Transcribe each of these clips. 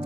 A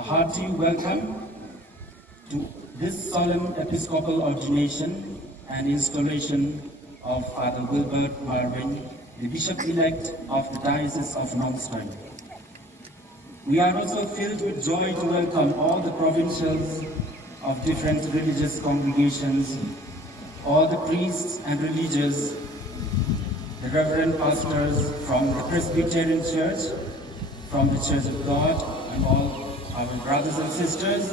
hearty welcome to this solemn Episcopal ordination and installation of Father Wilbert Marwein, the Bishop-elect of the Diocese of Nongstoin. We are also filled with joy to welcome all the provincials of different religious congregations, all the priests and religious, the reverend pastors from the Presbyterian Church, from the Church of God, and all our brothers and sisters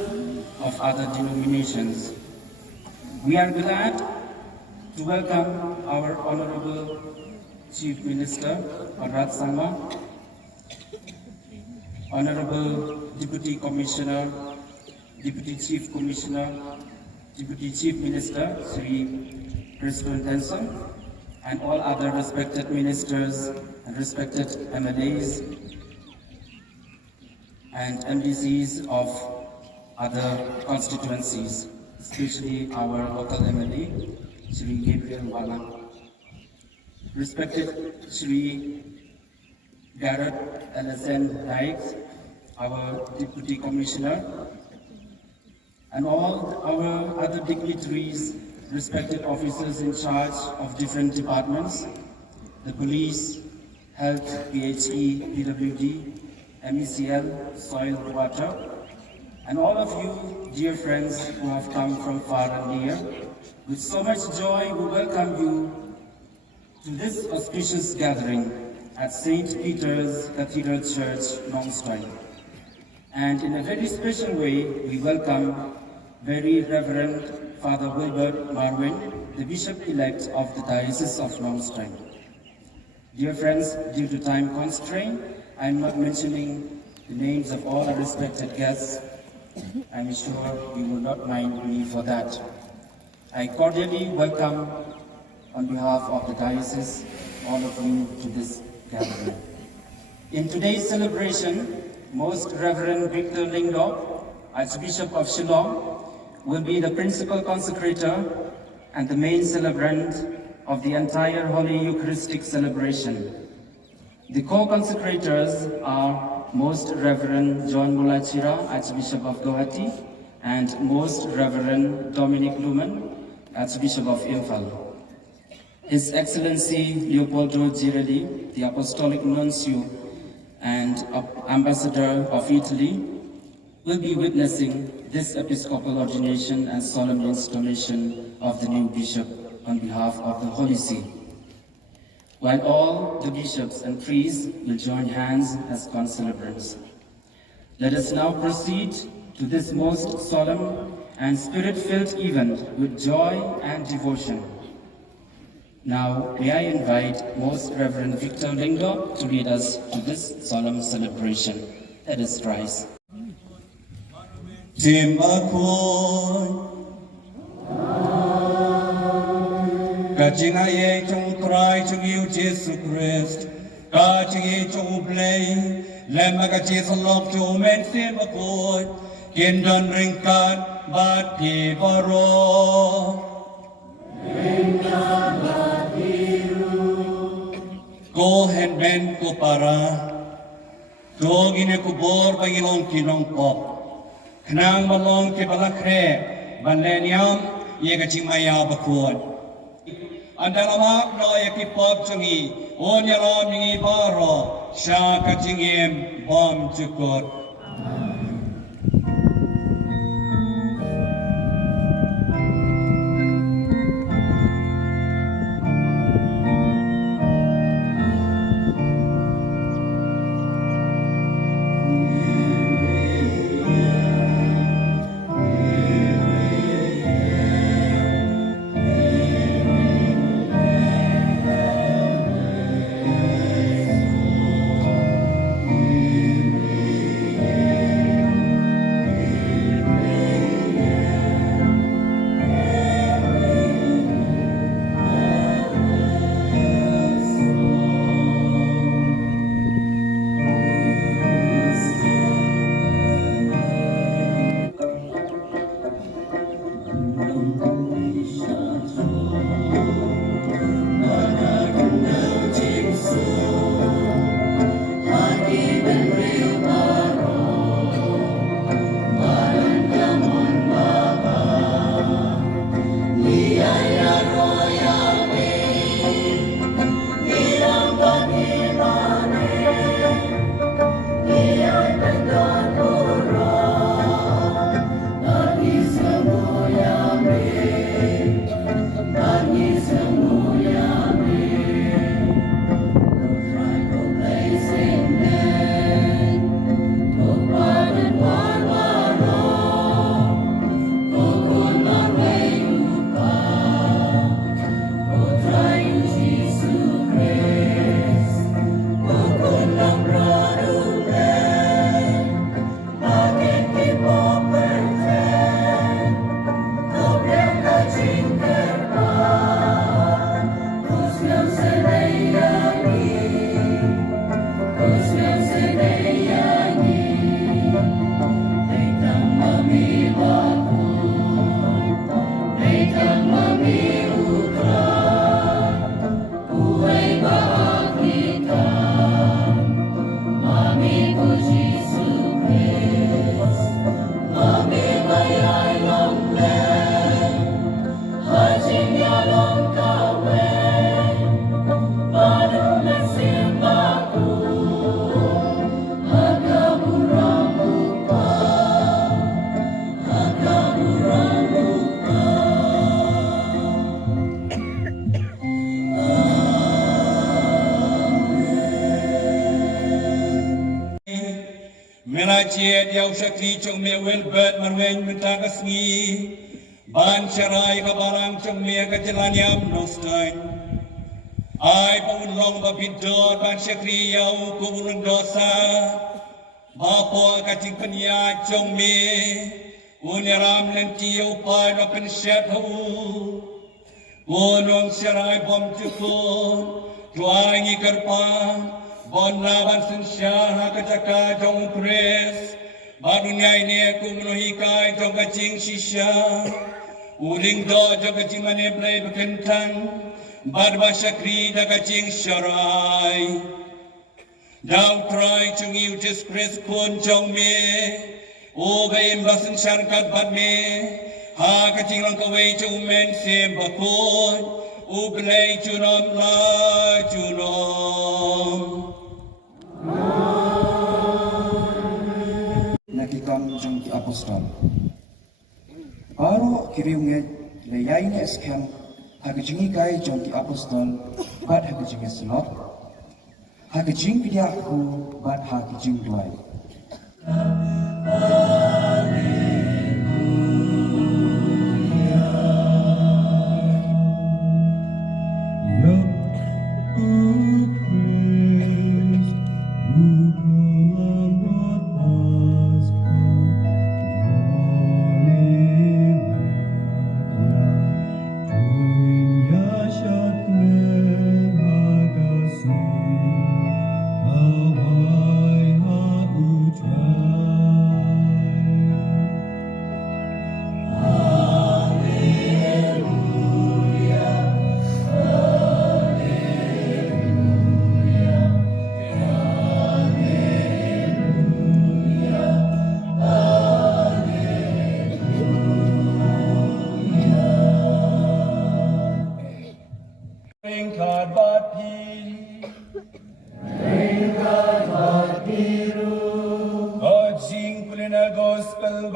of other denominations. We are glad to welcome our Honorable Chief Minister, Rite Sangma, Honorable Deputy Commissioner, Deputy Chief Commissioner, Deputy Chief Minister, Sri President Nelson, and all other respected ministers and respected MLAs and MDCs of other constituencies, especially our local MLA, Sri Gabriel Wala, respected Sri Garrett LSN Dykes, our Deputy Commissioner, and all our other dignitaries, respected officers in charge of different departments, the police, health, PHE, PWD, MECL, soil, water, and all of you, dear friends who have come from far and near. With so much joy, we welcome you to this auspicious gathering at St. Peter's Cathedral Church, Nongstoin. And in a very special way, we welcome Very Reverend Father Wilbert Marwein, the Bishop-elect of the Diocese of Nongstoin. Dear friends, due to time constraint, I'm not mentioning the names of all the respected guests. I'm sure you will not mind me for that. I cordially welcome, on behalf of the Diocese, all of you to this gathering. In today's celebration, Most Reverend Victor Lingdorf, Archbishop of Shillong, will be the principal consecrator and the main celebrant of the entire Holy Eucharistic celebration. The co-consecrators are Most Reverend John Mulachira, Archbishop of Guwahati, and Most Reverend Dominic Luman, Archbishop of Imphal. His Excellency Leopoldo Girelli, the Apostolic Nuncio and Ambassador of Italy, will be witnessing this Episcopal ordination and solemn installation of the new bishop on behalf of the Holy See, while all the bishops and priests will join hands as concelebrants. Let us now proceed to this most solemn and spirit-filled event with joy and devotion. Now, may I invite Most Reverend Victor Linger to lead us to this solemn celebration. Let us rise. Kajinga ye chung trai chung you Jesus Christ. Kajing ye chung play. Lema ka Jesus love to men sim a good. Kindan ring kat bat pi baro. Ko hen ben ko para. Dogine ko bor pagilong kinong pop. Knang malong ke balakre. Banlenyam ye kajing maya bakod. Andalamak no yakipop chungi, onyalam ningi baro, sha kachingim bom chukot. Melajit Eucharistic trong me Wilbert Marwein mentagasmi ban cerai kabarang trong me kajelanyam Nongstoin ai paulong babidor ban syakri yau kubulun dosa bapa kacing penya trong me uniram lenti upai no pensyat hu Bonong cerai bom cukun tuangi kerpa Bon laban sensyah kacaka jong pres Badunya ini aku menuhi kai jong kacing sisya Uling do jong kacing mane play bekentang Badba syakri da kacing syarai Dau try chung you just press kun jong me O baim basen syarkat bad me Ha kacing lang kawai jong men sem bakun O play junom la junom Nakikam jong ki apostol. Baru kiriunget layai ni eskem hagajingi kai jong ki apostol bat hagajingi silot. Hagajing pidiaku bat hagajing duai.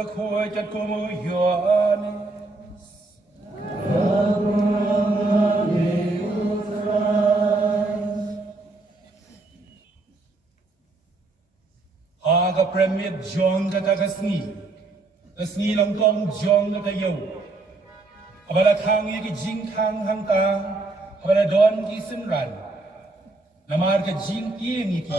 bakhoy chat ko mo Yohanes. Haga premier John kasni long kong John kayo. Abala tangi ki jing kang hang ta, abala don ki sunran. Namar ka jing ki ni ki.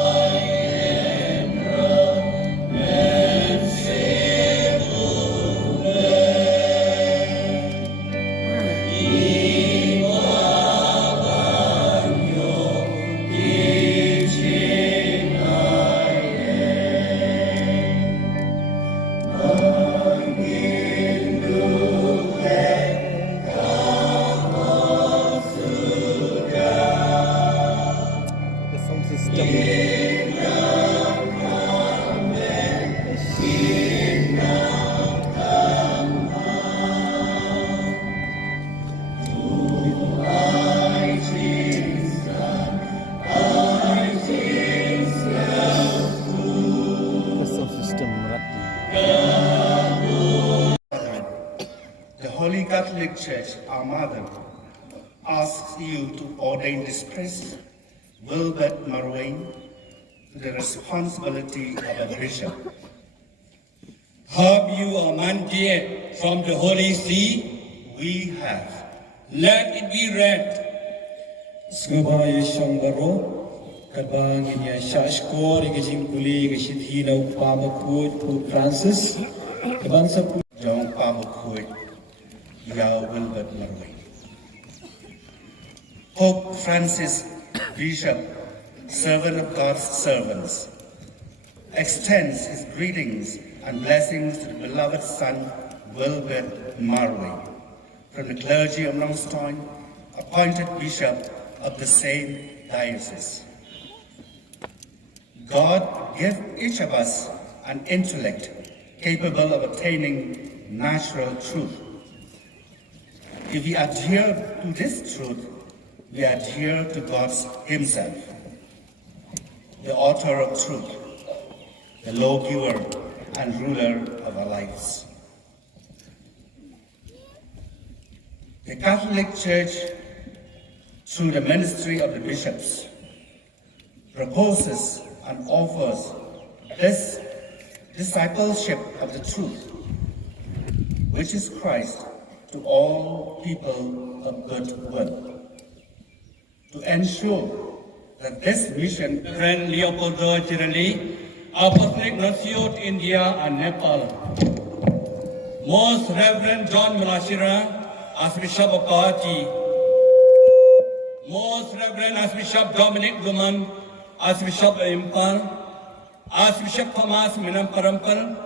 The Holy Catholic Church, our mother, asks you to ordain this priest, Wilbert Marwein, to the responsibility of a bishop. Have you a mandate from the Holy See? We have. Let it be read. Sgabaya Shambaro, Kabang in Shashkor, Gajimkuli, Gashithino, Pamakut, Pope Francis, Kabansa John Pamakut, Yao Wilbert Marwein. Pope Francis, Bishop, servant of God's servants, extends his greetings and blessings to the beloved son, Wilbert Marwein, from the clergy of Nongstoin, appointed bishop of the same diocese. God give each of us an intellect capable of attaining natural truth. If we adhere to this truth, we adhere to God Himself, the author of truth, the lawgiver and ruler of our lives. The Catholic Church, through the ministry of the bishops, proposes and offers this discipleship of the truth, which is Christ, to all people of good will, to ensure that this mission. Reverend Leopoldo Chirali, Apostolic Nuncio to India and Nepal. Most Reverend John Malashira, Archbishop of Guwahati. Most Reverend Archbishop Dominic Guman, Archbishop of Impal. Archbishop Thomas Minamparampal.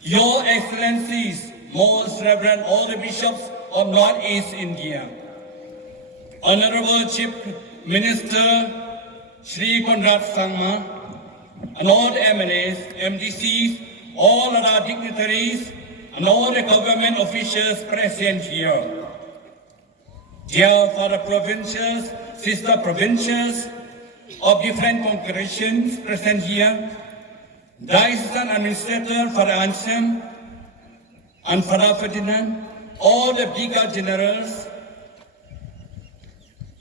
Your Excellencies, Most Reverend all the bishops of Northeast India. Honorable Chief Minister Shri Conrad Sangma, and all the MLAs, MDCs, all other dignitaries, and all the government officials present here. Dear Father Provincials, Sister Provincials of different congregations present here, Diocesan Administrator Father Ansem and Father Ferdinand, all the Vicar Generals,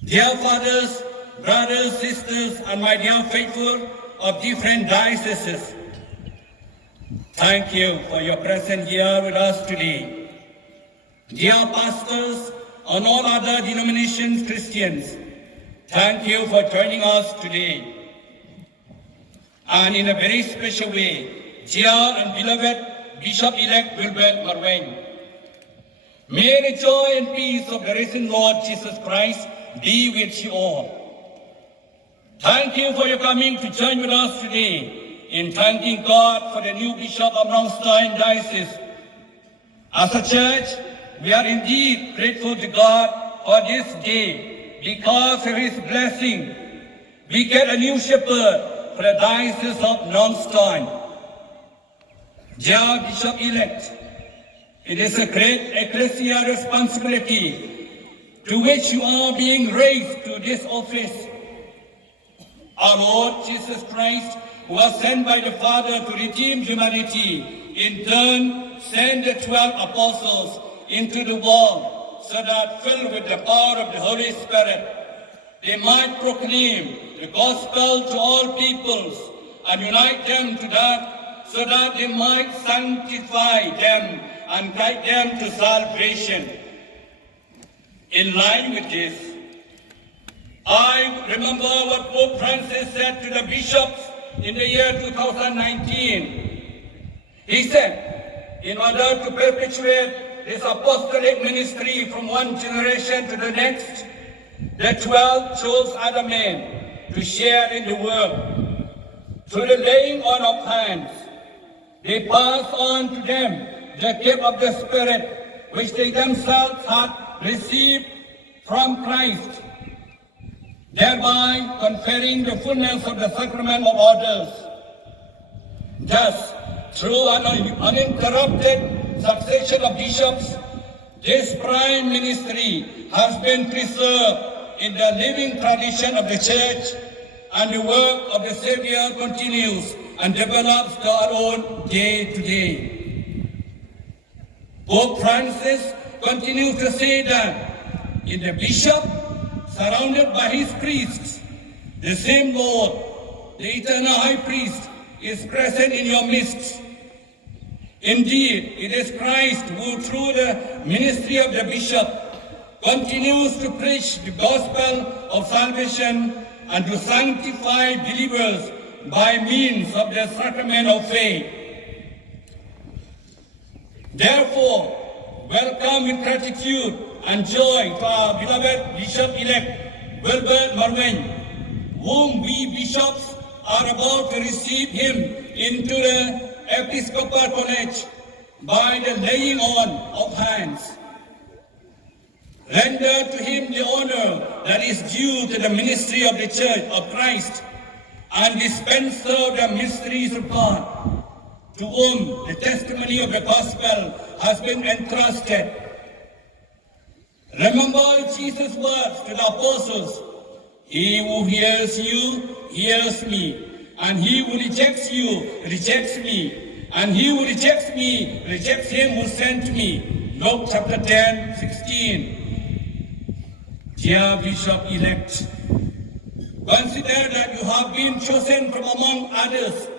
dear fathers, brothers, sisters, and my dear faithful of different dioceses, thank you for your presence here with us today. Dear pastors and all other denominations Christians, thank you for joining us today. And in a very special way, dear and beloved Bishop-elect Wilbert Marwein, may the joy and peace of the risen Lord Jesus Christ be with you all. Thank you for your coming to join with us today in thanking God for the new Bishop of Nongstoin Diocese. As a church, we are indeed grateful to God for this day. Because of His blessing, we get a new shepherd for the Diocese of Nongstoin. Dear Bishop-elect, it is a great ecclesial responsibility to which you are being raised to this office. Our Lord Jesus Christ, who was sent by the Father to redeem humanity, in turn sent the 12 apostles into the world so that, filled with the power of the Holy Spirit, they might proclaim the gospel to all peoples and unite them to that, so that they might sanctify them and guide them to salvation. In line with this, I remember what Pope Francis said to the bishops in the year 2019. He said, in order to perpetuate this apostolic ministry from one generation to the next, the 12 chose other men to share in the work. Through the laying on of hands, they passed on to them the gift of the Spirit, which they themselves had received from Christ, thereby conferring the fullness of the sacrament of orders. Thus, through an uninterrupted succession of bishops, this prime ministry has been preserved in the living tradition of the Church, and the work of the Savior continues and develops their own day to day. Pope Francis continues to say that in the bishop, surrounded by his priests, the same Lord, the eternal high priest, is present in your midst. Indeed, it is Christ who, through the ministry of the bishop, continues to preach the gospel of salvation and to sanctify believers by means of the sacrament of faith. Therefore, welcome with gratitude and joy to our beloved Bishop-elect Wilbert Marwein, whom we bishops are about to receive him into the Episcopal College by the laying on of hands. Render to him the honor that is due to the ministry of the Church of Christ and dispenser of the mysteries of God, to whom the testimony of the gospel has been entrusted. Remember Jesus' words to the apostles, "He who hears you, hears me, and he who rejects you, rejects me, and he who rejects me, rejects him who sent me." Luke chapter 10, 16. Dear Bishop-elect, consider that you have been chosen from among others,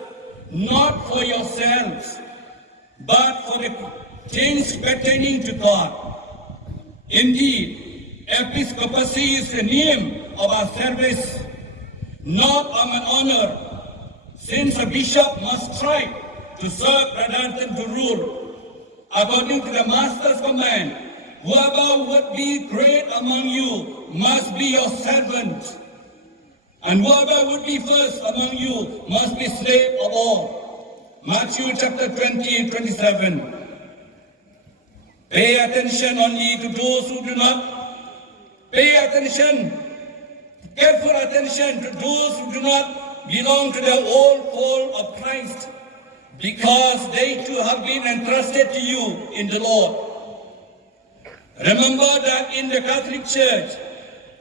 not for yourselves, but for the things pertaining to God. Indeed, episcopacy is the name of our service, not of an honor, since a bishop must strive to serve rather than to rule. According to the Master's command, whoever would be great among you must be your servant, and whoever would be first among you must be slave of all. Matthew chapter 20, 27. Pay attention only to those who do not pay attention, careful attention to those who do not belong to the old fold of Christ, because they too have been entrusted to you in the Lord. Remember that in the Catholic Church,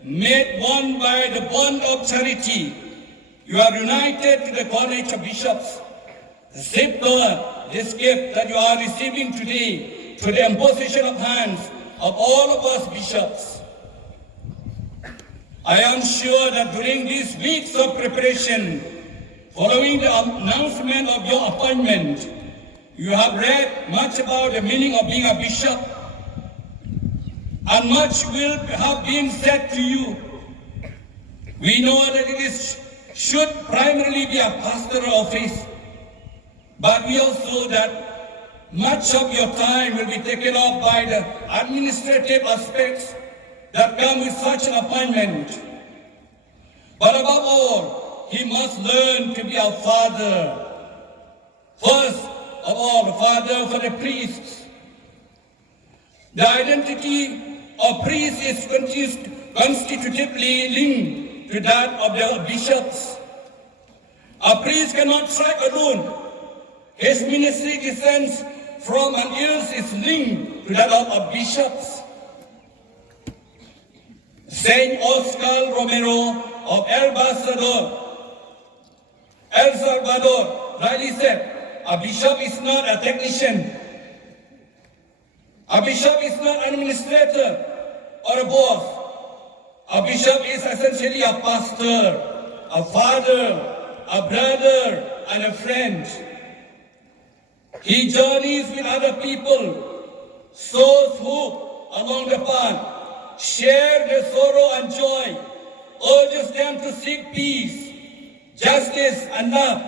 made one by the bond of charity, you are united to the College of Bishops. Safeguard this gift that you are receiving today to the imposition of hands of all of us bishops. I am sure that during these weeks of preparation, following the announcement of your appointment, you have read much about the meaning of being a bishop, and much will have been said to you. We know that should primarily be a pastoral office, but we also that much of your time will be taken up by the administrative aspects that come with such an appointment. But above all, he must learn to be a father. First of all, a father for the priests. The identity of priests is constitutively linked to that of the bishops. A priest cannot strike alone. His ministry descends from and is linked to that of bishops. Saint Oscar Romero of El Salvador rightly said, a bishop is not a technician. A bishop is not an administrator or a boss. A bishop is essentially a pastor, a father, a brother, and a friend. He journeys with other people, souls who, along the path, share their sorrow and joy, urges them to seek peace, justice, and love,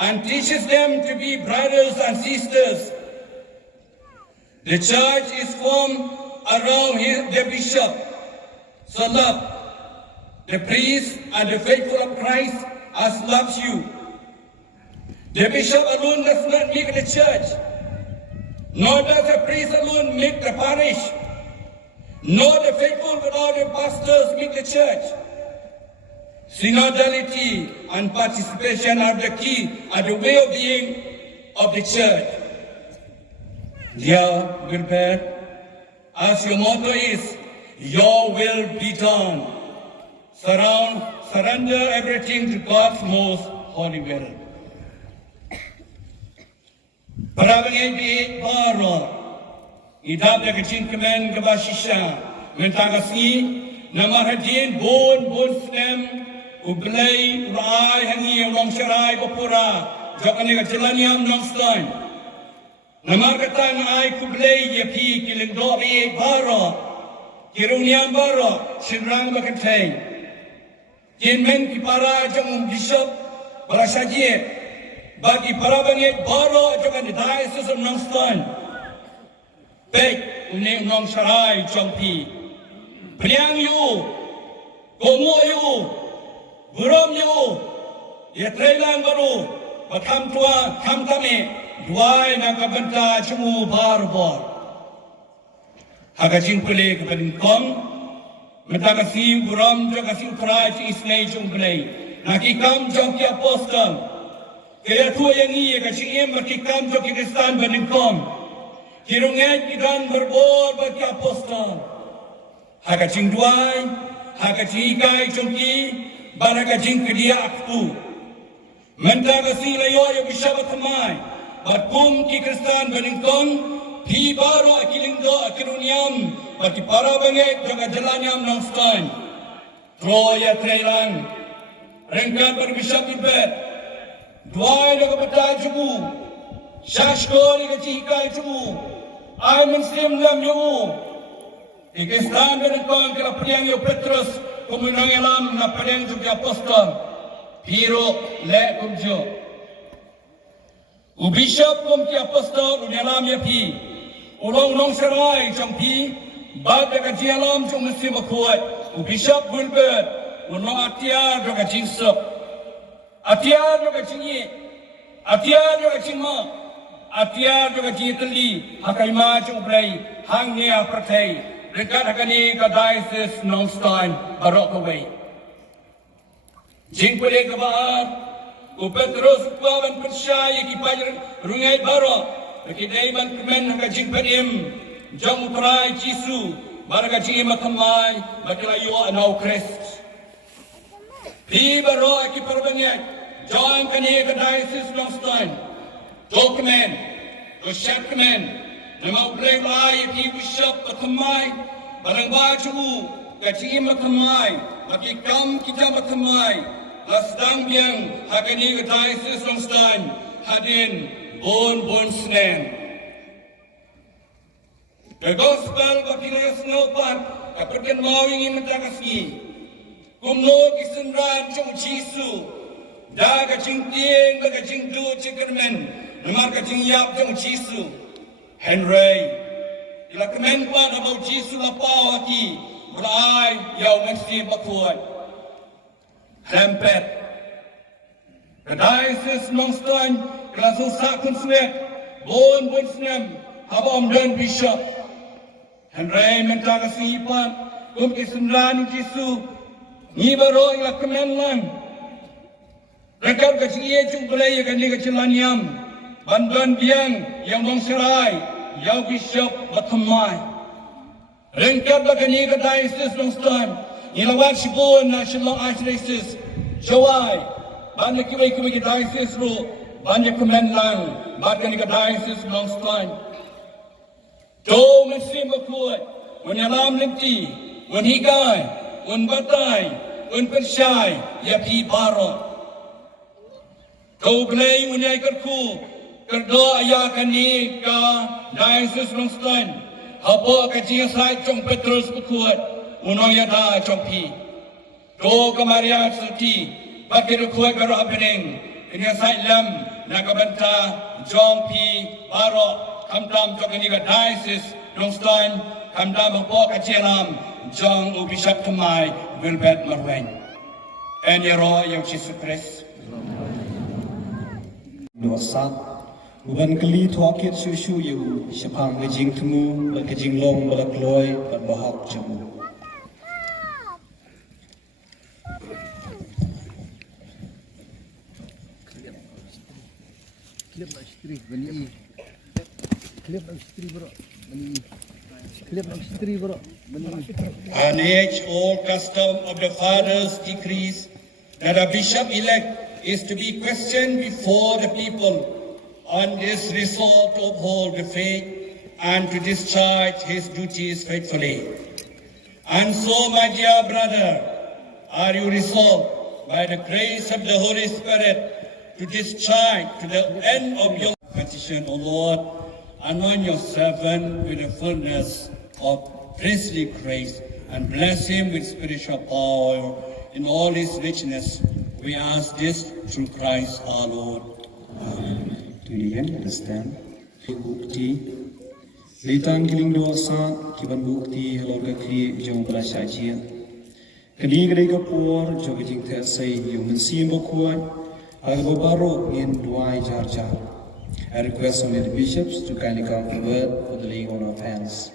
and teaches them to be brothers and sisters. The church is formed around the bishop, so love the priest and the faithful of Christ as loves you. The bishop alone does not make the church, nor does the priest alone make the parish, nor the faithful without the pastors make the church. Synodality and participation are the key and the way of being of the church. Dear Wilbert, as your motto is, your will be done. Surrender everything to God's most holy will. Parabangay di baro, idap na kacing kemen kabasisha, mentagasi na marhadin bon snem, ublay uray hangi ulong syarai bapura, jakani kajalanyam Nongstoin. Namarkatan ay kublay yapi kilingdo bi baro, kiruniam baro, sinrang bakatay. Kinmen kipara jang bishop barasajie, bagi para bangit baro jangan diocese of Nongstoin. Baik unik nong sarai jangpi, priang yu, gomo yu, burom yu, ya trailan baru, batam tua kam kami, duai nak benta cemu bar. Hagajin pulih kepadin kom. Mentagasi buram jagasi ukrai ci isnai jumblai. Nakikam jangki apostol. Kaya tua yang iya kasi iya makikam jangki Kristan baningkom. Kirunget kidan berbor bagi apostol. Hagajing duai, hagajing ikai jangki, baragajing kedia aktu. Mentagasi layo yang bisa bertemai. Bakum ki Kristan baningkom. Di baro akilingdo akiruniam bagi para bangit jaga jalanyam Nongstoin. Troya trailan rengkat berbisap ibet. Duai laga betai jumu. Syashko liga cihikai jumu. Ay muslim lam jumu. Ikistan benekong kila priang yo Petrus kumunang alam na priang juga apostol. Piro le kumjo. Ubishop kum ki apostol unyalam yapi. Ulong nong serai jampi, bag dekat jialam jom mesti berkuat. Bishop Wilbert, ulong atiar dekat jingsep, atiar dekat jingi, atiar dekat jingma, atiar dekat jiteli, hakai maju play, hangnya pertai. Dekat hakani ke diocese Nongstoin barok away. Jing pulih ke baar, Petrus kuaban percaya kipai rungai barok. Kita iman kemen hagajing padim, jang utrai Jisu, baragajing matamai, bagilayo anau Christ. Pi baro aki perbanyat, jang kani ke diocese Nongstoin, jo kemen, jo syap kemen, nama ublay lai pi bishop matamai, barang baju, gajing matamai, bagi kam kita matamai, lasdang biang hagani ke diocese Nongstoin, hadin. Bon snen. The gospel bakilayas ngopan kapag mawing imatagasi. Kumno kisenran jong Jisu. Daga jing tieng daga jing du chikermen. Namarka jing yap jong Jisu. Henry. Ila kemen pa na mau Jisu lapau haki. Mulai yaw mesti bakuan. Hempet. The diocese Nongstoin kelas sakun snek, bon snem, habam dan bishop. Henry mentagasi ipan, kum kisenran Jisu, ni baro ila kemenlan. Rekap kaciye cumplay kan liga celanyam, bandan biang yang mengserai, yau bishop batamai. Rekap bagani ka diocese Nongstoin, ilawat sibon national archdiocese, Jawai, ban kibai diocese ro. banyak kemenlang, bahkan di diocese Nongstoin. Do mesim berkuat, menyalam lenti, menhigai, menbatai, menpersyai, ya pi barok. Do gelai menyai kerku, kerdo ayah kani ka diocese Nongstoin. Habo kajian sai trong Petrus berkuat, unoya da trong pi. Do kemaria suti, bagi berkuat baru happening. Ini sai lam, nakabanta, jong pi, barok. Kamdam jong ini ke diocese Nongstoin, kamdam bapok kacialam jong ubisap kemai Wilbert Marwein. En yero yang Yesus Kristus. Dosa, bukan keli tuakit susu yu, sepang kejing temu, berkejing long, berkloi, berbahak jemu. Klip nak isteri bani. Klip nak isteri bro. Bani. Klip nak isteri bro. Bani. And each old custom of the fathers decrees that a bishop-elect is to be questioned before the people on this resolve to uphold the faith and to discharge his duties faithfully. And so, my dear brother, are you resolved by the grace of the Holy Spirit to discharge to the end of your petition, O Lord, anoint your servant with the fullness of priestly grace and bless him with spiritual power in all his richness. We ask this through Christ our Lord. Amen. To the end, understand. Bukti. Litang kiling dosa, kiban bukti, halorga kri, jong belasajia. Kali gede kapur, jogajing tersay, yung mensim bakuan. Agababaro in Duai Jar Jar. I request only the bishops to kindly come forward for the laying on of hands.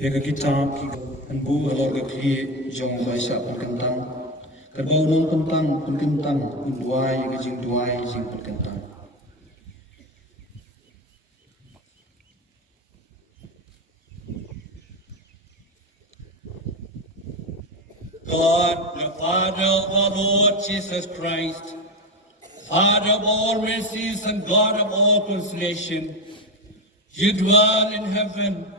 Ega kitab ki an bu halor ga kli jong bai sha pan kentang. Kerbau nong kentang pan kentang duai ga jing duai jing pan kentang. God, the Father of our Lord Jesus Christ, Father of all mercies and God of all consolation, you dwell in heaven,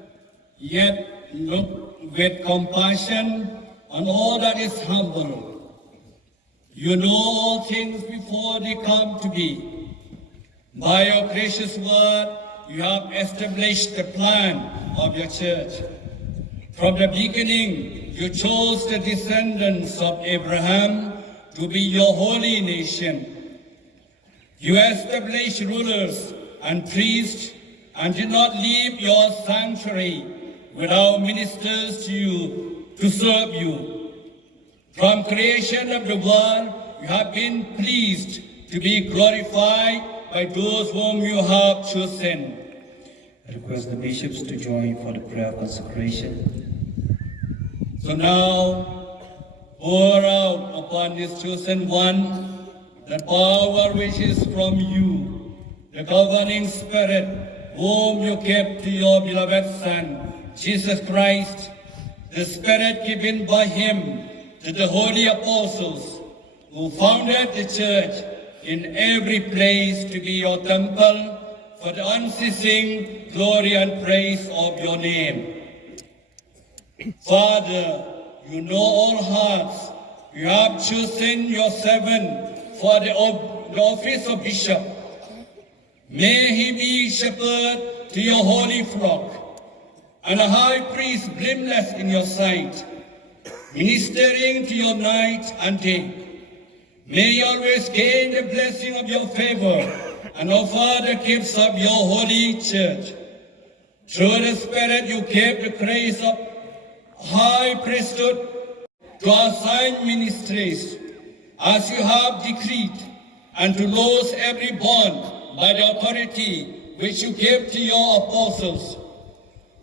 yet look with compassion on all that is humble. You know all things before they come to be. By your gracious word, you have established the plan of your church. From the beginning, you chose the descendants of Abraham to be your holy nation. You established rulers and priests and did not leave your sanctuary without ministers to you to serve you. From creation of the world, you have been pleased to be glorified by those whom you have chosen. I request the bishops to join for the prayer of consecration. So now, pour out upon this chosen one the power which is from you, the governing Spirit, whom you gave to your beloved Son, Jesus Christ, the Spirit given by him to the holy apostles, who founded the church in every place to be your temple for the unceasing glory and praise of your name. Father, you know all hearts. You have chosen your servant for the office of bishop. May he be shepherd to your holy flock and a high priest blameless in your sight, ministering to your night and day. May you always gain the blessing of your favor and offer the gifts of your holy church. Through the Spirit you gave the grace of high priesthood to assign ministries as you have decreed, and to loose every bond by the authority which you gave to your apostles.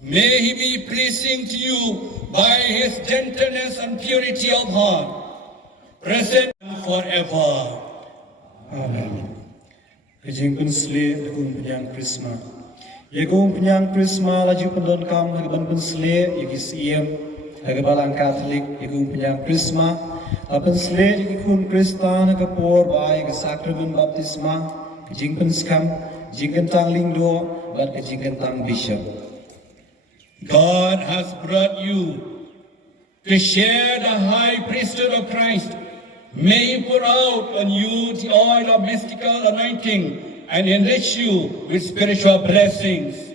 May he be pleasing to you by his gentleness and purity of heart, present and forever. Amen. Kajing pensle kun penyang prisma. Yagum penyang prisma laju pendon kam hagaban pensle yagis iem hagabalang Katolik yagum penyang prisma. Pensle yagikun Kristan hagapor bai ke sakramen baptisma. Kajing penskam kajing kentang lingdo bat kajing kentang bishop. God has brought you to share the high priesthood of Christ. May he pour out on you the oil of mystical anointing and enrich you with spiritual blessings.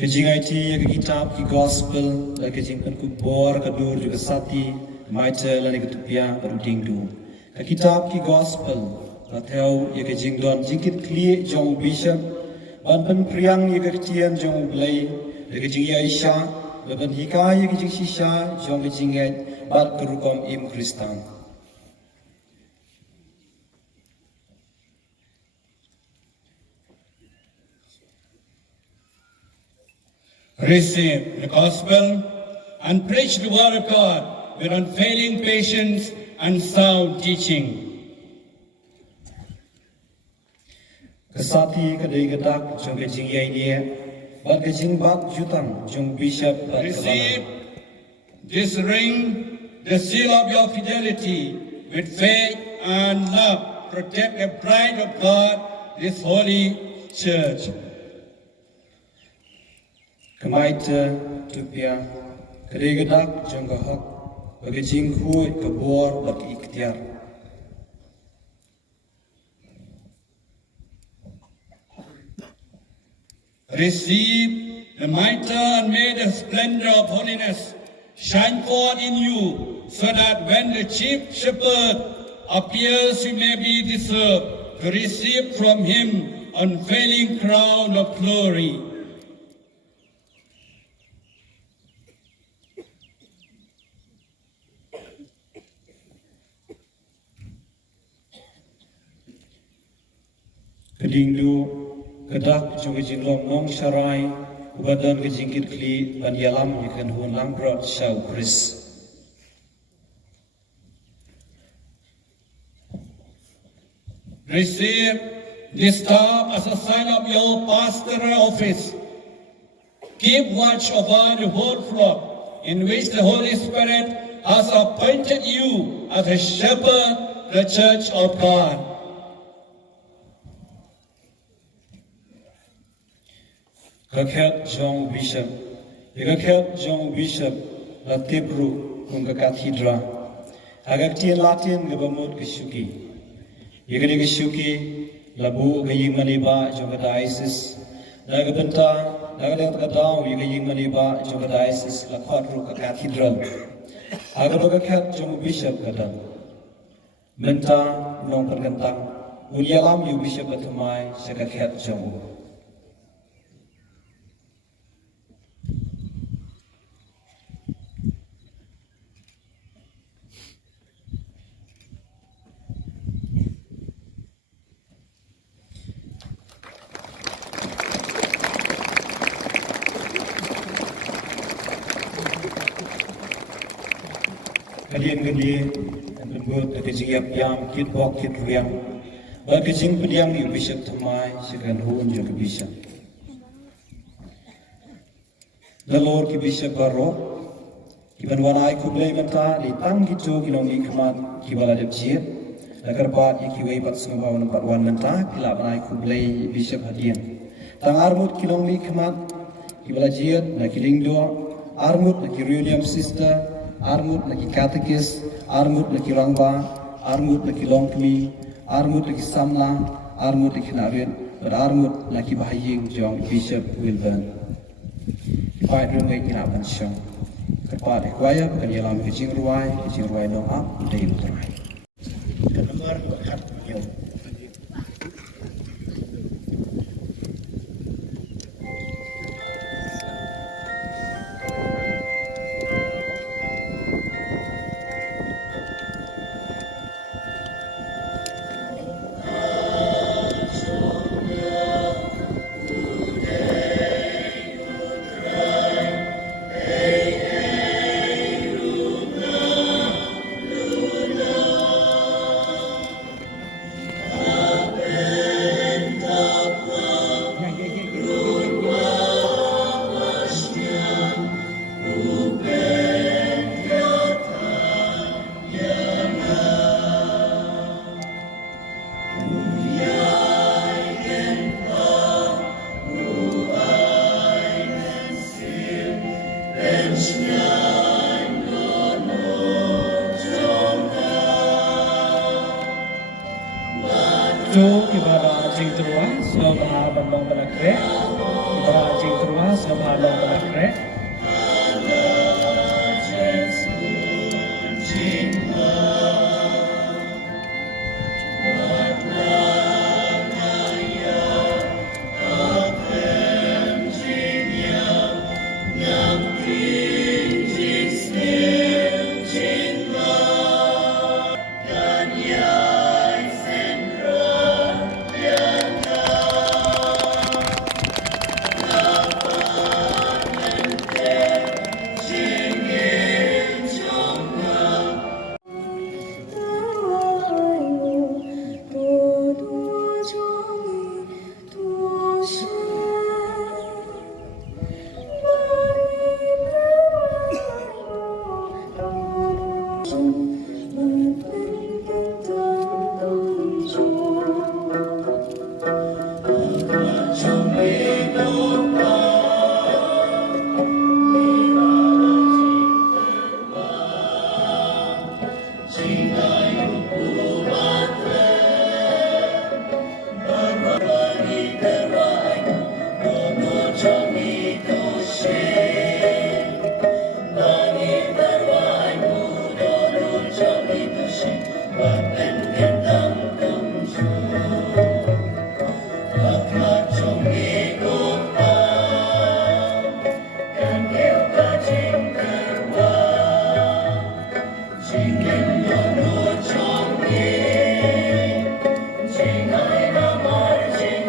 Kajing IT ya kitab ki gospel la kajing pen kubor kadur juga sati maite la ni ketupia beruding du. Ka kitab ki gospel la theo ya kajing don jingkit kli jong bishop ban pen priang ya ketian jong blai la kajing ya isha la ban hika ya kajing shisha jong kajing ya bat kerukom im Kristan. Receive the gospel and preach the word of God with unfailing patience and sound teaching. Kesati kadai gadak jong kajing ya ini bat kajing bat jutang jong bishop bat Receive this ring, the seal of your fidelity, with faith and love. Protect the bride of God, this holy church. Kemaite tupia kadai gadak jong kahok bagi jingkhui kebor bagi ikhtiar. Receive the mitre and may the splendor of holiness shine forth in you, so that when the chief shepherd appears, you may be deserved to receive from him unfailing crown of glory. keding du kedak juga jing long nong syarai ubadan ke jingkit kli ban yalam ikan hun lang bro shau Chris. Receive this staff as a sign of your pastoral office. Keep watch over the whole flock in which the Holy Spirit has appointed you as a shepherd, the Church of God. Kakhet John Bishop, Kakhet John Bishop, la tebru kung kathedra, agak tian Latin gabamut kesyuki. Yagani kesyuki labu gaying maniba jong diocese, nagabenta nagadang tagadaw yagaying maniba jong diocese la kwadru ka cathedral. Agak kakhet John Bishop kadang. Menta nong pergentang, unyalam yu Bishop atumai sa kakhet John. Kalian berbuat kejiyap yang kit bok kit riang, berkejing pediang yu Bishop tamai segan hun juga Bishop. Lalor ki Bishop baro, kiban wanai kublai menta di tang gitu kinong ikmat kibala depjiet, agar bat ikiwei bat semua nampak wan menta kila wanai kublai Bishop hadian. Tang armut kinong ikmat kibala jiet na kiling doa, armut na kirunium sister. Armut lagi katekis, armut lagi rangba, armut lagi longkmi, armut lagi samla, armut lagi narit, berarmut lagi bahaying jong Bishop Wilbert. Kipai rumai kina bansyong. Kepat ekwaya bukan yalam kecing ruai long up, day utrai. Nomor hat yo. Tu ibarat jing terus sebab bandong belakre, ibarat jing terus sebab bandong belakre. Sing I the marching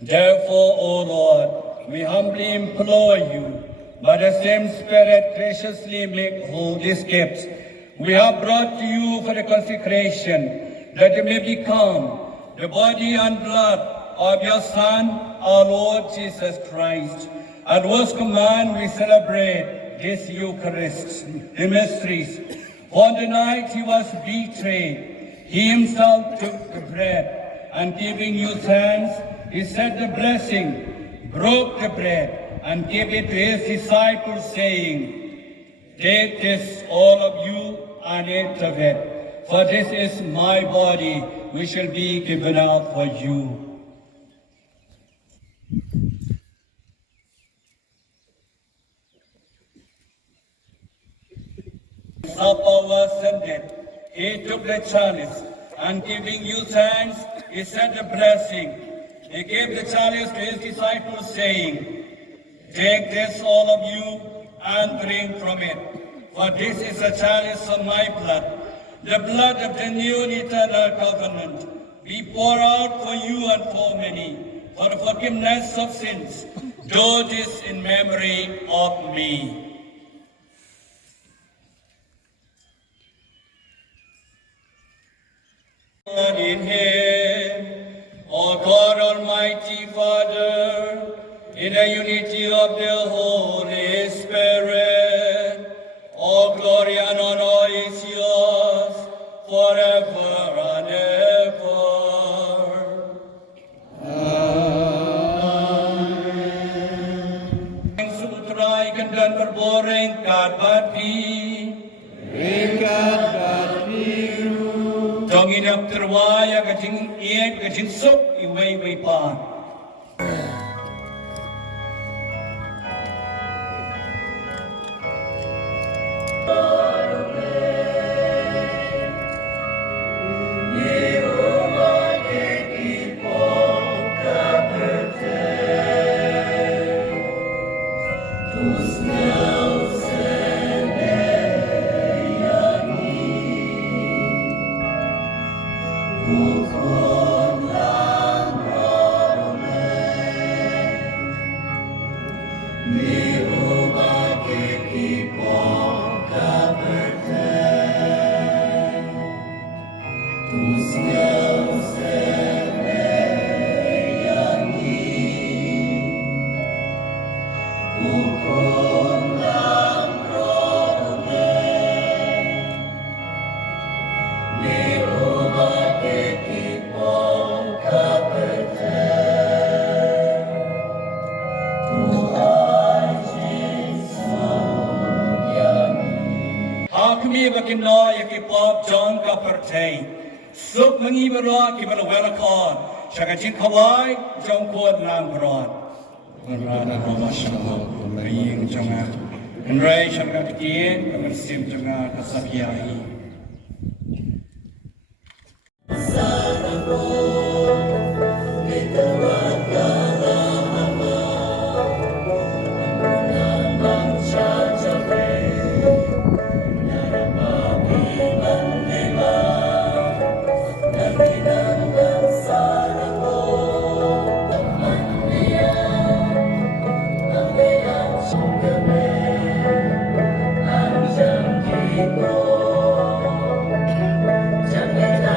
Therefore, O Lord, we humbly implore you, by the same Spirit graciously make whole these gifts we have brought to you for the consecration, that they may become the body and blood of your Son, our Lord Jesus Christ, at whose command we celebrate this Eucharist, the mysteries. On the night he was betrayed, he himself took the bread, and giving you thanks, he said the blessing, broke the bread, and gave it to his disciples, saying, "Take this, all of you, and eat of it, for this is my body, which shall be given out for you." Supper was ended. He took the chalice, and giving you thanks, he said the blessing. He gave the chalice to his disciples, saying, "Take this, all of you, and drink from it, for this is the chalice of my blood, the blood of the new and eternal covenant, be poured out for you and for many, for the forgiveness of sins. Do this in memory of me. God in Him, O God Almighty Father, in the unity of the Holy Spirit, all glory and honor is yours forever and ever. Amen. Sutrai kandan berboreng kat bati, kat bati. Trong inap terwaya kacing iep kacing sok iway pan. John Kaperte, Suk Mangibara, given a welcome, Shakachin Kawai, John Quad Lambrod. Rana Romashaho, Maying Jonga, and Ray Shakatian, and Sim Jonga, Sabiahi. Jangan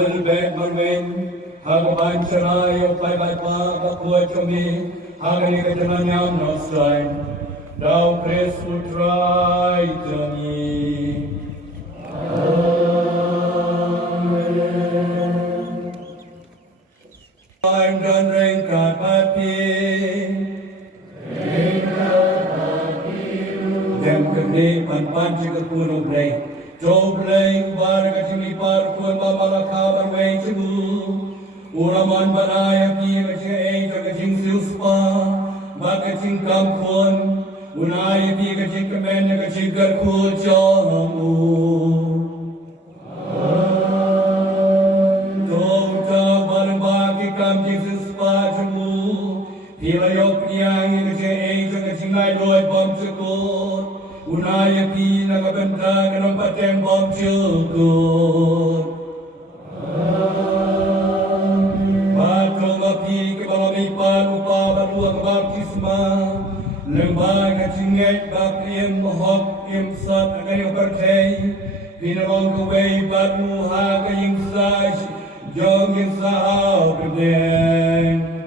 Wilbert Marwein, Hagaman Charayo, Pai Pai Pa, Bakua Chomi, Hagani Katananyam Nongstoin, Thou Chris Utrai Jami. I'm done rain Kapati. Dem Kani Pan Chikapuru Play. Job Lake, Varagachimi Park, Malaka, Way to Uraman Banaya, Pigaching, Jagaching Suspa, Bakaching Kampon, Unai Pigaching Commander, Gachikar Kujamu. Dota Barabaki Kam Jesus Pajamu, Hilayok Yang, Gaching Lloyd Bomchakot. Unaya pi nakabenta ng pateng bom chukot. Patong api kebalami palupa baluang baptisma, lembang at singit Kap im hop im sat agai berkei Vinarong kawai bat muha kaying saj Jong yung sahau berdeng